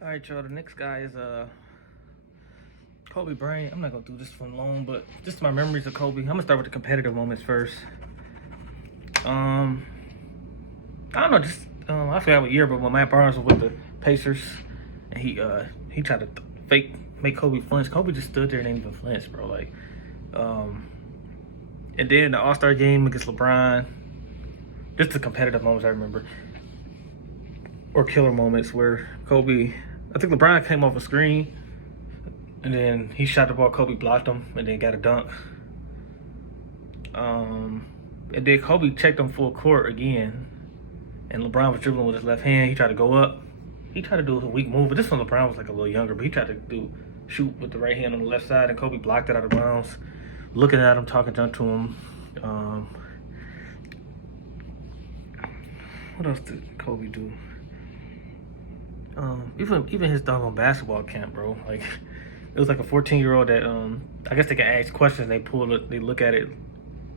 All right, y'all. The next guy is Kobe Bryant. I'm not gonna do this one long, but just my memories of Kobe. I'm gonna start with the competitive moments first. I don't know, just I forgot what year, but when Matt Barnes was with the Pacers, and he tried to fake make Kobe flinch. Kobe just stood there and didn't even flinch, bro. Like, and then the All-Star game against LeBron. Just the competitive moments I remember, or killer moments where Kobe. I think LeBron came off a screen, and then he shot the ball. Kobe blocked him, and then got a dunk. And then Kobe checked him full court again, and LeBron was dribbling with his left hand. He tried to go up. He tried to do a weak move, but this one LeBron was like a little younger. But he tried to shoot with the right hand on the left side, and Kobe blocked it out of bounds. Looking at him, talking junk to him. What else did Kobe do? Even his doggone basketball camp, bro. Like, it was like a 14-year-old that I guess they can ask questions. They look at it,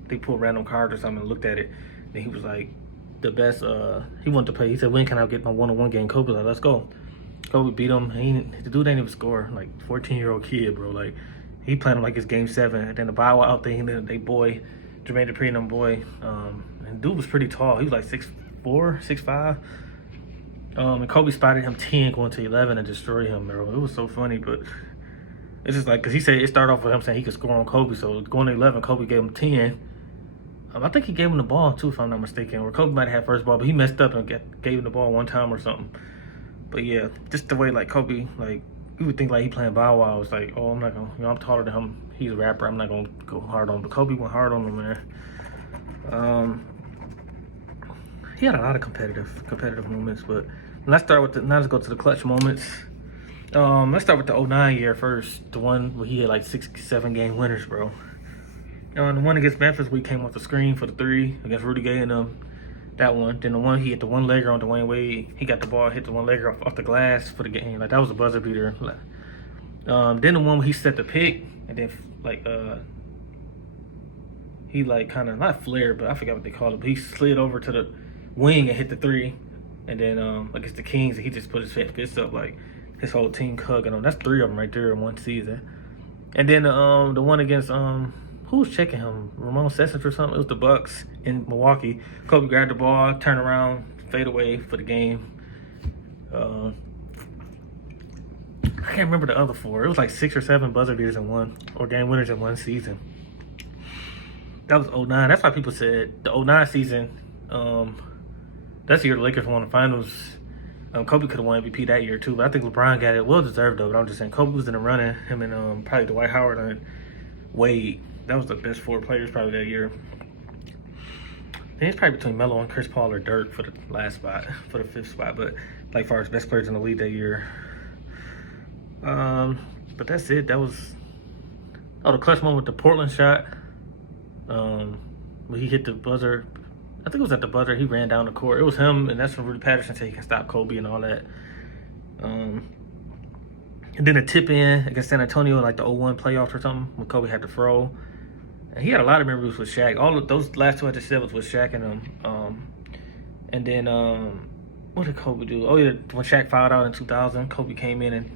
they pull random cards or something and looked at it. And he was like, the best. He wanted to play. He said, "When can I get my one-on-one game?" Kobe was like, "Let's go." Kobe beat him. The dude didn't even score. Like, 14-year-old kid, bro. Like, he played him like it's game 7. And then the Bow Wow thing, they boy, Jermaine Dupri and them boy. And dude was pretty tall. He was like 6'4", 6'5". And Kobe spotted him 10 going to 11 and destroyed him, bro. It was so funny, but it's just like, because he said it started off with him saying he could score on Kobe. So going to 11, Kobe gave him 10. I think he gave him the ball too, if I'm not mistaken. Or Kobe might have had first ball, but he messed up and gave him the ball one time or something. But yeah, just the way like Kobe, like you would think like he playing Bow Wow. It's like, oh, I'm not gonna, I'm taller than him. He's a rapper. I'm not gonna go hard on him. But Kobe went hard on him, man. He had a lot of competitive moments, but let's start with let's go to the clutch moments. Let's start with the 09 year first, the one where he had like 6-7 game winners, bro. The one against Memphis, we came off the screen for the 3 against Rudy Gay and that one. Then the one he hit the one legger on Dwayne Wade. He got the ball, hit the one legger off the glass for the game. Like, that was a buzzer beater. Then the one where he set the pick and then like he like kind of not flared, but I forgot what they called it. But he slid over to the wing and hit the 3, and then against the Kings, he just put his fist up, like his whole team hugging him. That's 3 of them right there in one season. And then the one against who was checking him? Ramon Sessions or something? It was the Bucks in Milwaukee. Kobe grabbed the ball, turned around, fade away for the game. I can't remember the other 4. It was like 6 or 7 buzzer beaters in one, or game winners in one season. That was 09. That's why people said the 09 season. That's the year the Lakers won the finals. Kobe could have won MVP that year too, but I think LeBron got it. Well deserved though, but I'm just saying Kobe was in the running. Him and probably Dwight Howard and Wade. That was the best 4 players probably that year. Then it's probably between Melo and Chris Paul or Dirk for the last spot, for the 5th spot. But like far as best players in the league that year. But that's it. That was the clutch moment with the Portland shot. When he hit the buzzer. I think it was at the buzzer. He ran down the court. It was him, and that's when Rudy Patterson said he can stop Kobe and all that. And then a tip in against San Antonio, like the 0-1 playoffs or something, when Kobe had to throw. And he had a lot of memories with Shaq. All of those last 2 I just said was with Shaq and him. And then what did Kobe do? Oh yeah, when Shaq fouled out in 2000, Kobe came in and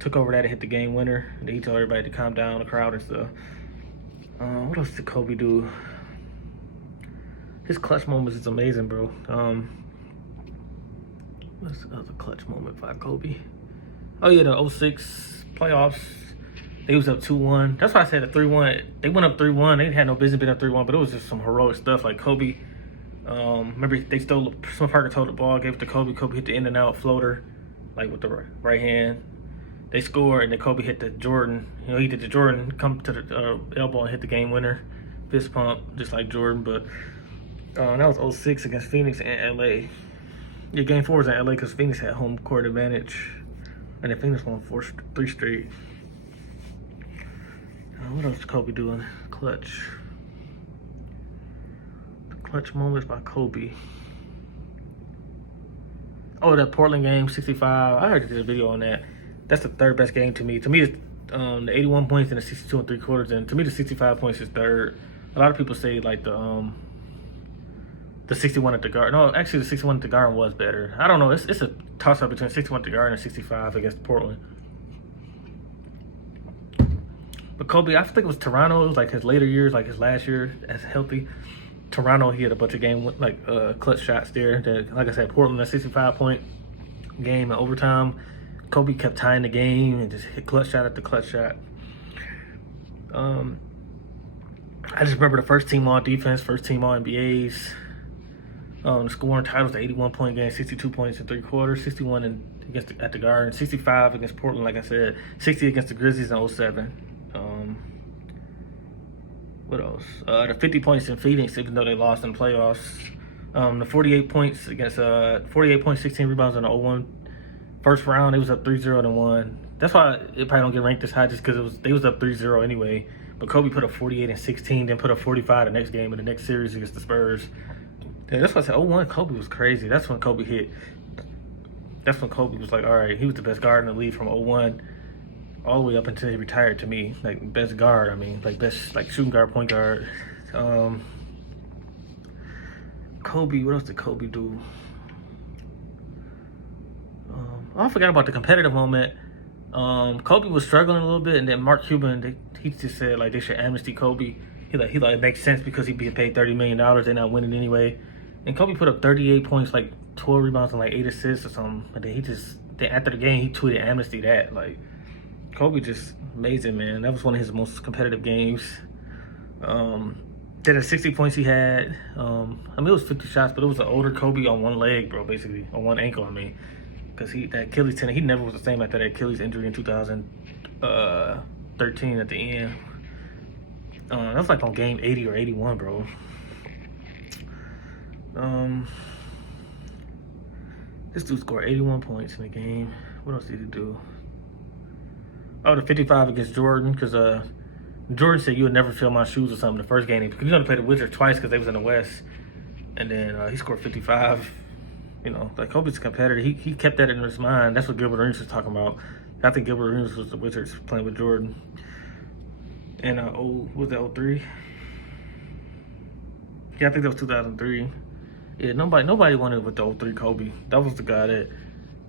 took over that and hit the game winner. And then he told everybody to calm down, the crowd and stuff. What else did Kobe do? His clutch moments is amazing, bro. What's the other clutch moment by Kobe? Oh yeah, the 06 playoffs. They was up 2-1. That's why I said the 3-1. They went up 3-1. They had no business being up 3-1, but it was just some heroic stuff. Like Kobe, remember they stole, Smith Parker told the ball, gave it to Kobe. Kobe hit the in and out floater, like with the right hand. They scored, and then Kobe hit the Jordan. You know, he did the Jordan, come to the elbow and hit the game winner. Fist pump, just like Jordan, but that was 06 against Phoenix and LA. Yeah, game 4 was in LA because Phoenix had home court advantage. And then Phoenix won 3 straight. What else did Kobe doing? Clutch. The clutch moments by Kobe. Oh, that Portland game, 65. I heard you did a video on that. That's the 3rd best game to me. To me, it's the 81 points and the 62 3/4. And to me, the 65 points is 3rd. A lot of people say like the 61 at the Garden. No, actually the 61 at the Garden was better. I don't know. It's a toss-up between 61 at the Garden and 65 against Portland. But Kobe, I think it was Toronto. It was like his later years, like his last year as healthy. Toronto, he had a bunch of game clutch shots there. That, like I said, Portland, a 65-point game in overtime. Kobe kept tying the game and just hit clutch shot after clutch shot. I just remember the first team all defense, first team all NBAs. The scoring titles, the 81-point game, 62 points in 3 quarters, 61 at the Garden, 65 against Portland, like I said, 60 against the Grizzlies in 07. What else? The 50 points in Phoenix, even though they lost in the playoffs. The 48 points against 48 points, 16 rebounds in the 01 first round. It was up 3-0 and 1. That's why it probably don't get ranked this high, just because they was up 3-0 anyway. But Kobe put up 48 and 16, then put up 45 the next game in the next series against the Spurs. Yeah, that's why I said 01 Kobe was crazy. That's when Kobe hit. That's when Kobe was like, all right, he was the best guard in the league from 01 all the way up until he retired to me. Like, best guard, I mean, like, best, like, shooting guard, point guard. Kobe, what else did Kobe do? I forgot about the competitive moment. Kobe was struggling a little bit, and then Mark Cuban, he just said, like, they should amnesty Kobe. He like it makes sense because he'd be paid $30 million. They're not winning anyway. And Kobe put up 38 points, like 12 rebounds and like 8 assists or something. And then after the game, he tweeted amnesty that. Like, Kobe just amazing, man. That was one of his most competitive games. Then the 60 points he had, I mean, it was 50 shots, but it was an older Kobe on one leg, bro, basically. On one ankle, I mean. Because that Achilles tendon, he never was the same after that Achilles injury in 2013 at the end. That was like on game 80 or 81, bro. This dude scored 81 points in the game. What else did he do? Oh, the 55 against Jordan, because Jordan said you would never fill my shoes or something the first game. Because he only played the Wizards twice because they was in the West. And then he scored 55. You know, like Kobe's a competitor. He kept that in his mind. That's what Gilbert Arenas was talking about. I think Gilbert Arenas was the Wizards playing with Jordan. And was that 03? Yeah, I think that was 2003. Yeah, nobody wanted with the 03 Kobe. That was the guy that.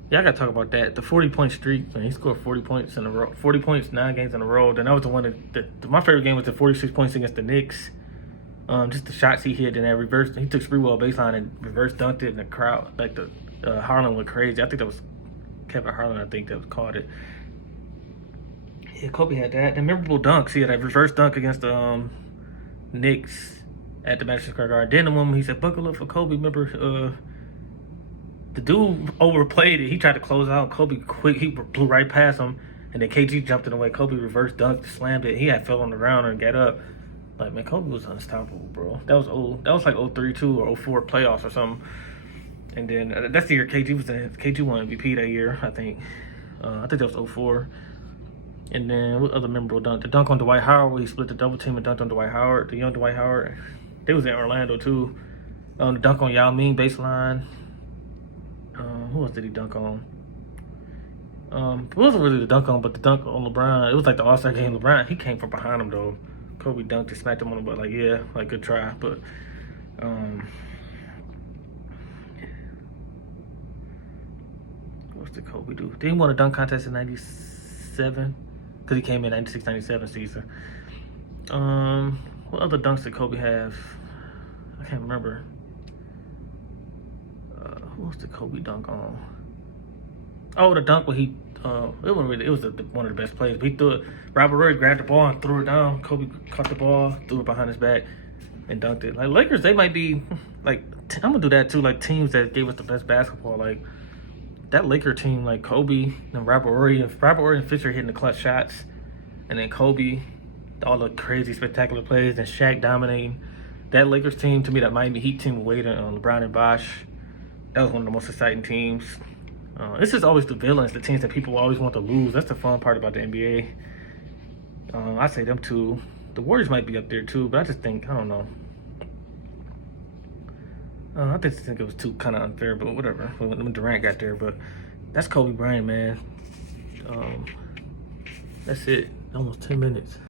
Yeah, I gotta talk about that. The 40-point streak, man. He scored 40 points in a row. 40 points, 9 games in a row. Then that was the one that my favorite game was the 46 points against the Knicks. Just the shots he hit and that reverse. He took Sprewell baseline and reverse dunked it in the crowd. Like the Harlan went crazy. I think that was Kevin Harlan. I think that was called it. Yeah, Kobe had that. And memorable dunks. He had that reverse dunk against the Knicks at the Madison Square Garden. Then the one he said, "Buckle up for Kobe." Remember, the dude overplayed it. He tried to close out. Kobe quick. He blew right past him, and then KG jumped in the way. Kobe reverse dunked, slammed it. He had fell on the ground and got up. Like, man, Kobe was unstoppable, bro. That was like 03 too or 04 playoffs or something. And then that's the year KG was in. KG won MVP that year, I think. I think that was 04. And then what other memorable dunk? The dunk on Dwight Howard where he split the double team and dunked on Dwight Howard, the young Dwight Howard. They was in Orlando too. The dunk on Yao Ming baseline. Who else did he dunk on? It wasn't really the dunk on, but the dunk on LeBron. It was like the All-Star game. LeBron, he came from behind him though. Kobe dunked and smacked him on the butt. Like, yeah, like, good try. But what's did Kobe do? Did he win a dunk contest in 97? Because he came in 96, 97 season. What other dunks did Kobe have? I can't remember. Who else did Kobe dunk on? Oh, the dunk where he it wasn't really. It was one of the best plays. But he threw it. Robert Roy grabbed the ball and threw it down. Kobe caught the ball, threw it behind his back, and dunked it. Like, Lakers, they might be like, I'm gonna do that too. Like, teams that gave us the best basketball. Like that Laker team, like Kobe and Robert Roy and Fisher hitting the clutch shots, and then Kobe, all the crazy spectacular plays, and Shaq dominating. That Lakers team, to me, that Miami Heat team with Wade and LeBron and Bosh, that was one of the most exciting teams. This is always the villains, the teams that people always want to lose. That's the fun part about the NBA. I say them two. The Warriors might be up there too, but I just think, I don't know. I just think it was too kind of unfair, but whatever. When Durant got there, but that's Kobe Bryant, man. That's it. Almost 10 minutes.